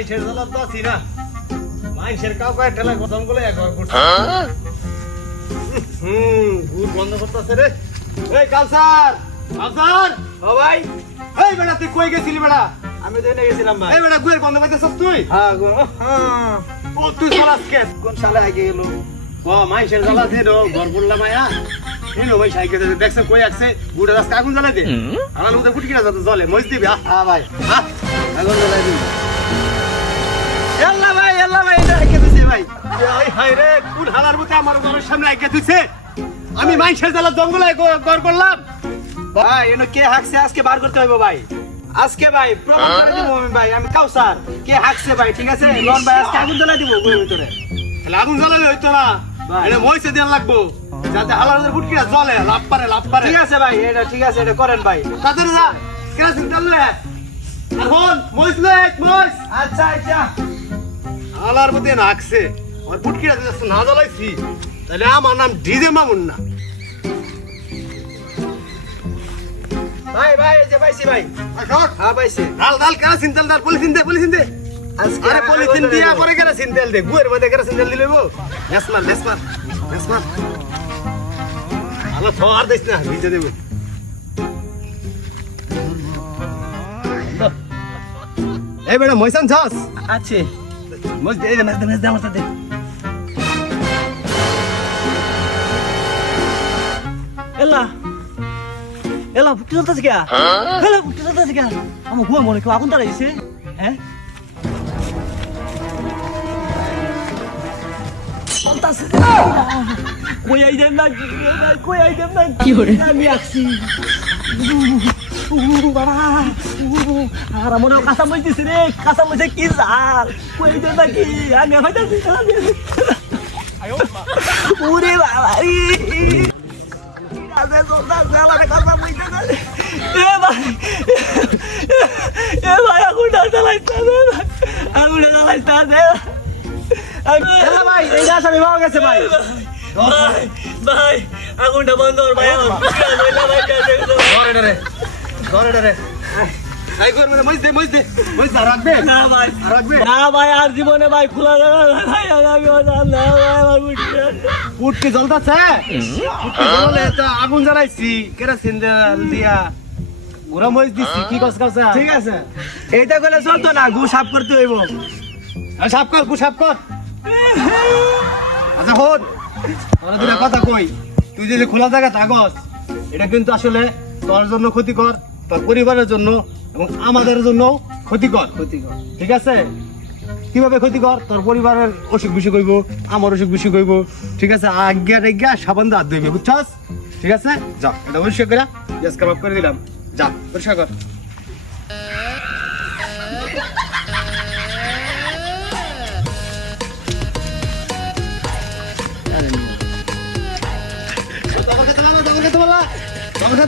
মাইশের জ্বালা তো আছি না মাইশের কাউ কয়েক ঠেলা গদম গুলো একবার করছে গুড় বন্ধ করতেছে রে এই কালসার কালসার ও ভাই এই বেটা তুই কই গেছিলি বেটা আমি তো এনে গেছিলাম ভাই। এই বেটা গুড়ের বন্ধ করতেছস তুই হ্যাঁ ও তুই চালাস কে কোন সালে আগে গেল? ও মাইশের জ্বালা দে রে ঘর বললা মায়া এই নো ভাই সাইকেল দেখছ কই আছে গুড়ের রাস্তা আগুন জ্বালা দে আমার উঠে ফুটকিরা যাতে জ্বলে মজ দিবি হ্যাঁ ভাই হ্যাঁ আগুন জ্বালাই দিই। আল্লাহ ভাই এটা রেখে দিছি ভাই। এই হায় রে কোন হালার মধ্যে আমার ঘরের সামনে আগে তুইছে আমি মাইশের জ্বালা জঙ্গলে ঘর করলাম ভাই এনো কে হাঁকছে আজকে বার করতে হইব ভাই। আজকে ভাই প্রমাণ করে দিব আমি ভাই আমি কাউসার কে হাঁকছে ভাই ঠিক আছে লন ভাই আজকে আগুন জ্বালাই দিব ঘরের ভিতরে। তাহলে আগুন জ্বালালে হইতো না ভাই। এটা মইছে দেন লাগবো যাতে হালার মধ্যে ফুটকিরা জ্বলে লাভ পারে ঠিক আছে ভাই এটা ঠিক আছে এটা করেন ভাই। তাদের যা কেরাসিন তেল লয়ে এখন মইছ লয়ে এক মইছ আচ্ছা আচ্ছা হালার মধ্যে নাকছে আর ফুটকিরা যদি না জ্বলাইছি তাহলে আমার নাম ডিজে মামুন না ভাই ভাই এই যে পাইছি ভাই। আসর হ্যাঁ পাইছি। ডাল কেরাসিন তেল ডাল পলিথিন দে আজকে আরে পলিথিন দিয়া পরে কেরাসিন তেল দে গুয়ের মধ্যে কেরাসিন তেল দিলে গো লেসমার আলো তো আর দিস না ভিজে দেব এই বেটা মইসান ছাস আছে মজ দে না দে আমার সাথে এলা এলা ফুটে চলতেছে কে? এলা ফুটে চলতেছে কে? আমার ঘুম মনে কেউ আগুন তাড়াইছে হ্যাঁ চলতেছে কই আইদেন না কই আইদেন না কি করে আমি আসছি বাবা আর মনে কাঁচা মরিচ দিছে রে কাঁচা মরিচে কি জাল কই আইদেন না কি আমি হইতাছি ওরে বাবা আরে সোনা জালারে কাঁচা মরিচ দে এ ভাই আগুনটা জ্বালাইতে দে আগুনটা জ্বালাইতে দে এলা ভাই এই গাছ আমি পাওয়া গেছে ভাই ভাই আগুনটা বন্ধ কর ভাই ধরে ডরে আই কর মানে মজ দে রাখবে না ভাই রাখবে না ভাই আর জীবনে ভাই খোলা জায়গা ভাই আমি না ভাই আমার উঠকে জ্বলতাছে উঠকে জ্বলে তো আগুন জ্বালাইছি কেরাসিন দিয়া গুড়া মরিচ দিছি কি কস কাছে ঠিক আছে এইটা করলে চলতো না গু সাফ করতে হইব সাফ কর গু সাফ কর আচ্ছা হন তোরা দুটা কথা কই তুই যে খোলা জায়গা থাকস এটা কিন্তু আসলে তোর জন্য ক্ষতিকর তোর পরিবারের জন্য এবং আমাদের জন্য ক্ষতিকর ঠিক আছে কিভাবে ক্ষতিকর তোর পরিবারের অসুখ বিসুখ হইব আমার অসুখ বিসুখ হইব ঠিক আছে আজ্ঞা সাবান হাত ধুইবে বুঝছস ঠিক আছে যা এটা পরিষ্কার করে গ্যাস কাবাব করে দিলাম যা পরিষ্কার কর তখন